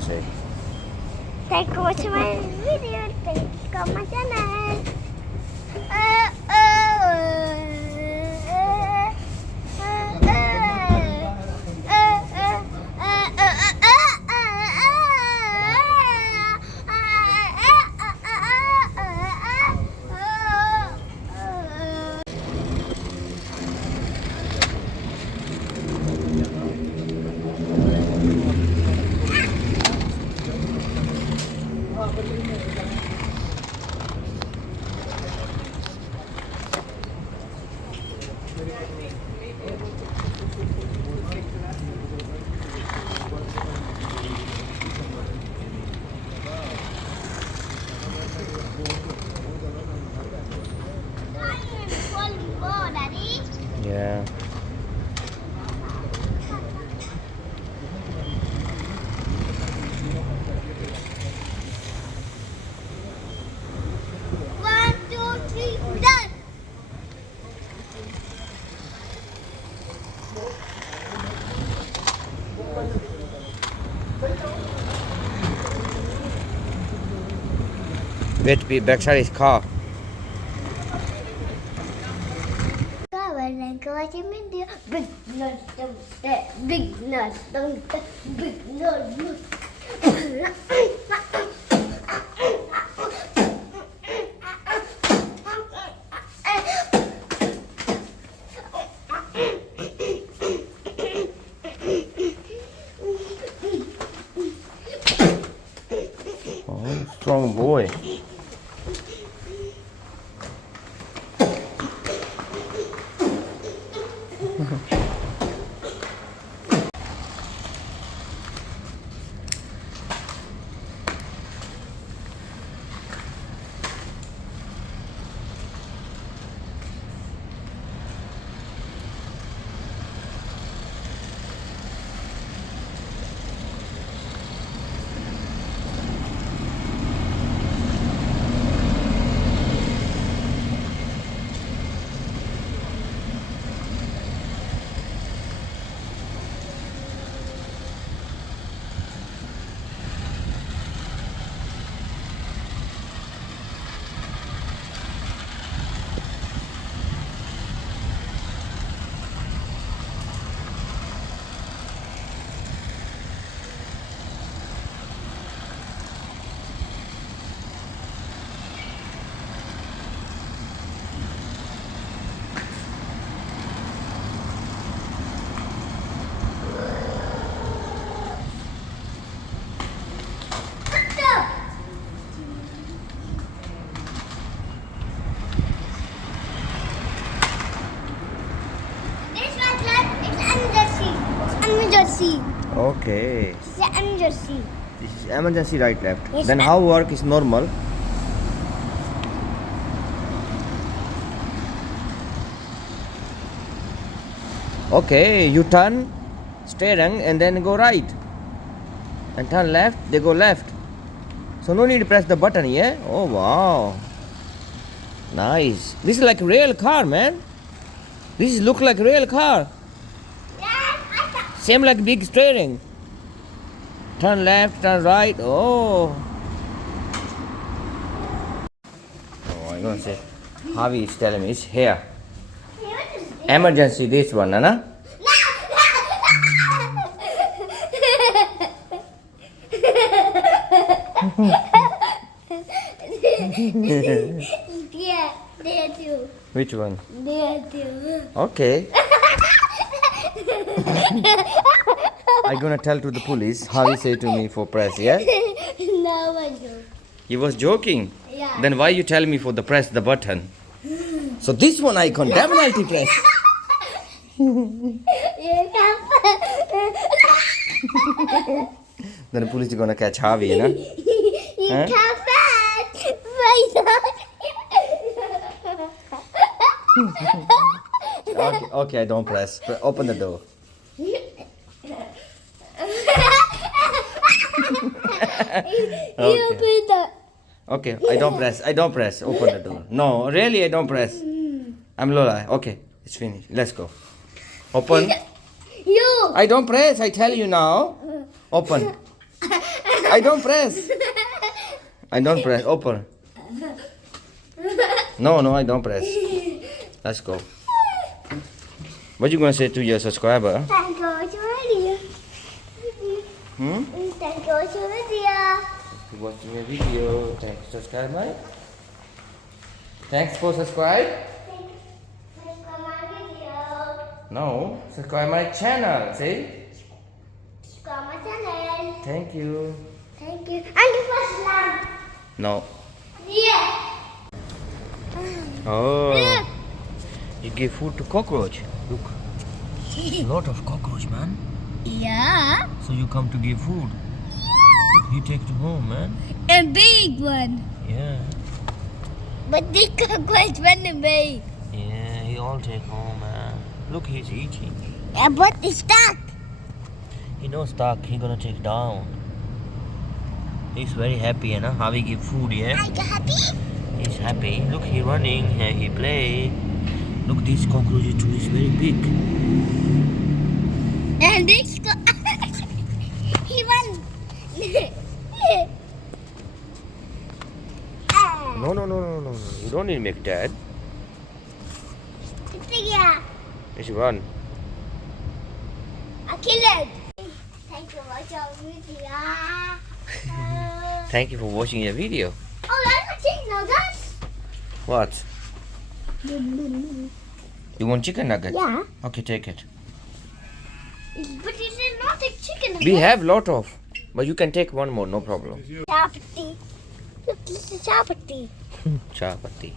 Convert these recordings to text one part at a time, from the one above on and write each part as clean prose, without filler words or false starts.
to say? Thank you for watching my video. Thank you for my channel. Yeah. One, two, three, done. Wait, backside is car. Kawan dan kawan media big nut big nut big nut. Oh, strong boy. Emergency. Okay. It's an emergency. This is emergency right left. Yes, Then ma'am. how work is normal? Okay, you turn steering and then go right. And turn left, they go left. So no need to press the button, yeah? Oh wow. Nice. This is like a real car, man. This look like real car. Same like big steering. Turn left, turn right. Oh. Oh, I'm gonna say. Javi is telling me it's here. Emergency, this one, Nana. Yeah, there too. Which one? There too. Okay. I'm gonna tell to the police. Javi said to me for press, yeah? No one do. He was joking. Yeah. Then why you tell me for the press the button? So this one I can definitely press. You can't. Then the police is gonna catch Javi, you know? You Huh? can't fetch. Okay, I don't press. Open the door. Okay, I don't press. I don't press. Open the door. No, really, I don't press. I'm Lola. Okay, it's finished. Let's go. Open. You. I don't press. I tell you now. Open. I don't press. I don't press. Open. No, I don't press. Let's go. What you gonna say to your subscriber? Thank you for video. Thank you for video. For watching your video. Thanks for subscribe, mate. Thanks for subscribe. Thank you for my video. No, subscribe my channel. See? Subscribe my channel. Thank you. Thank you. And the first love. No. Yeah. Oh. You give food to cockroach. Look. A lot of cockroach, man. Yeah. So you come to give food. Look, you take to home, man. A big one. Yeah. But this cockroach very big. Yeah, he all take home, man. Look, he's eating. Yeah, but it's stuck. He no stuck. He gonna take down. He's very happy, you know, how we give food, yeah? Are you happy? He's happy. Look, he running, here he play. Look, this cockroach too is very big. And this he won. No. You don't need to make that. Yeah. It's run. I kill it. Thank you for watching video. Thank you for watching your video. Oh, that's a chicken nuggets. What? You want chicken nugget? Yeah. Okay, take it. But it is not a chicken nugget. We have lot of, but you can take one more, no problem. Chapati. Look, this is chapati. Chapati.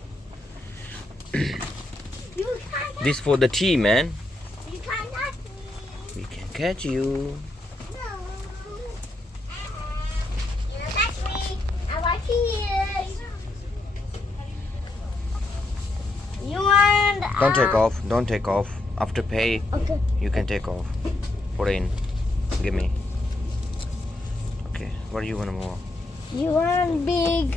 You can't. This for the tea, man. You can't touch me. We can catch you. No. You don't touch me. I'm watching you. You want? Don't take off. Don't take off. After pay, Okay. you can take off. Put in. Give me. Okay. What do you want more? You want big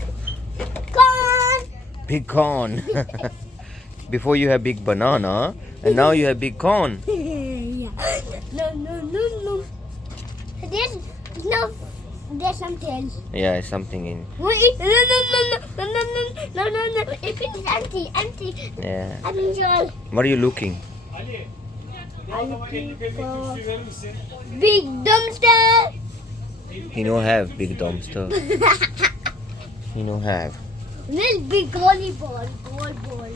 corn? Big corn. Before you have big banana, and now you have big corn. Yeah. No. There's something else. Yeah, it's something in. Wait, no. If it's empty. Yeah. I'm enjoying. What are you looking? I'm looking for big dumpster. He no have big dumpster. He no have. This big volleyball, gold ball.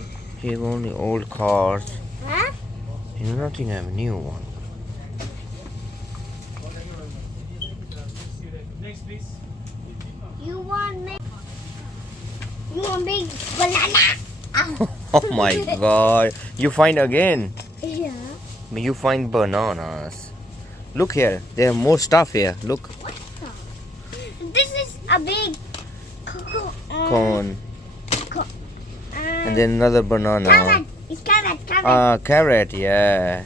He have only old cars. Huh? He nothing have new one. You want big banana? Oh my god. You find again. Yeah. You find bananas. Look here. There are more stuff here. Look. This is a big Corn. And then another banana. carrot. It's carrot. Carrot, yeah.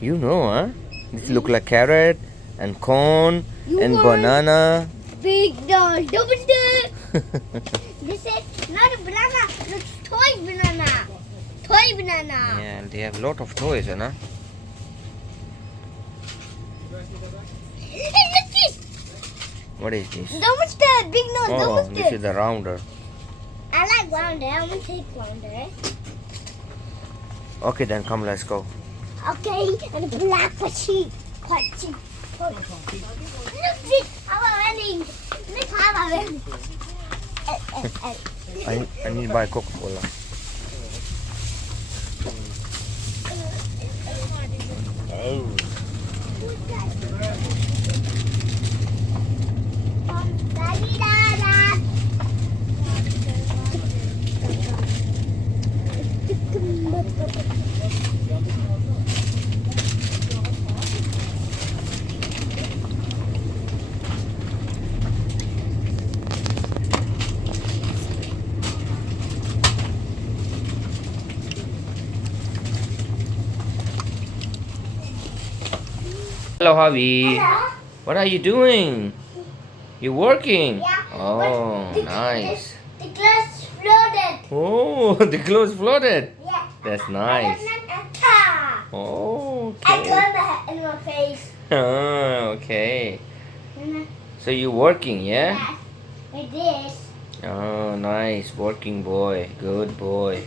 You know, huh? This look like carrot and corn You and want- banana. Big dumpster. This is not a banana. It's toy banana. Toy banana. Yeah, they have lot of toys, huh? Hey, look this. What is this? Dumpster. Big nose Oh, dumpster. this is the rounder. I like rounder. I'm gonna take rounder. Okay, then come, let's go. Okay, and a black sheep. Look this. How I'm running. Look how I'm running. I need to buy Coca-Cola. Oh. Hello, Javi. Hello? What are you doing? You working? Yeah. Oh, but the- nice. The glass flooded. Oh, the clothes floated. Yeah. That's nice. I Oh, okay. turned my head in my face. Oh, okay. And So you working, yeah? Yes. With this. Oh, nice. Working boy. Good boy.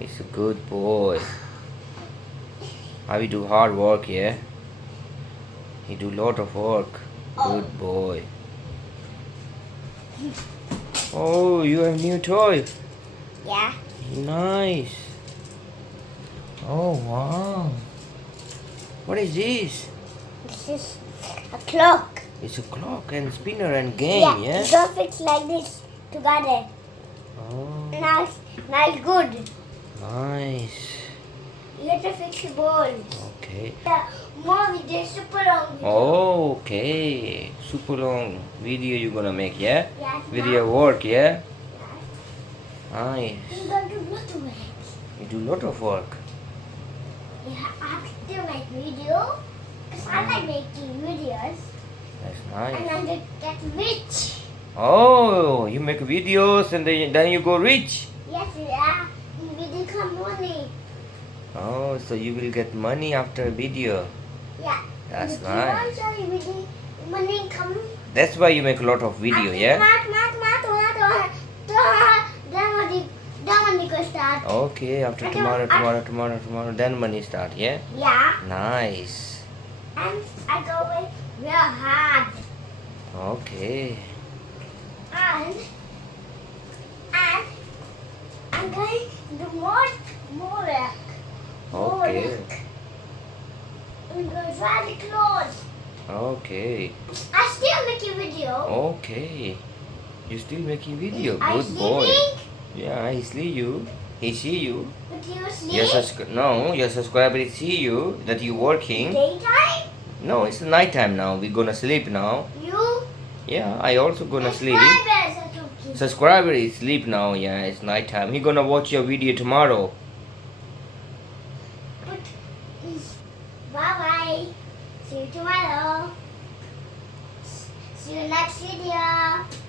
He's a good boy. How he do hard work, yeah? He do lot of work. Good boy. Oh, you have new toy. Yeah. Nice. Oh, wow. What is this? This is a clock. It's a clock and spinner and game, yeah? You don't fix like this together. Oh, Now it's good. nice. You have to fix the ball. Okay. Yeah, more video, super long video. Okay. Super long video you gonna make, yeah? Yes, With now- your work, yeah? Yes. Nice. You got to lot of it. You do lot of work. Yeah, I have to make video. Because I like making videos. That's And nice. I'm going to get rich. Oh, you make videos and then you go rich. Yes, yeah. Video come money. Oh, so you will get money after video. Yeah. That's If you nice. want your video, money come. That's why you make a lot of video, yeah? Then money go start. Okay, after tomorrow, then money start, yeah? Yeah. Nice. And I go with real hard. Okay. And I'm going to do more work. More Okay. work. I'm going to try the clothes. Okay. I still make a video. Okay. You still making video? Are you Good boy. sleeping? Yeah, he see you. He see you. But you sleep? Your subscriber see you that you working. Daytime? No, it's nighttime now. We gonna sleep now. You? Yeah, I also gonna sleep. Subscribers are talking. Subscriber is sleep now. Yeah, it's nighttime. He gonna watch your video tomorrow. But, bye-bye. See you tomorrow. See you next video.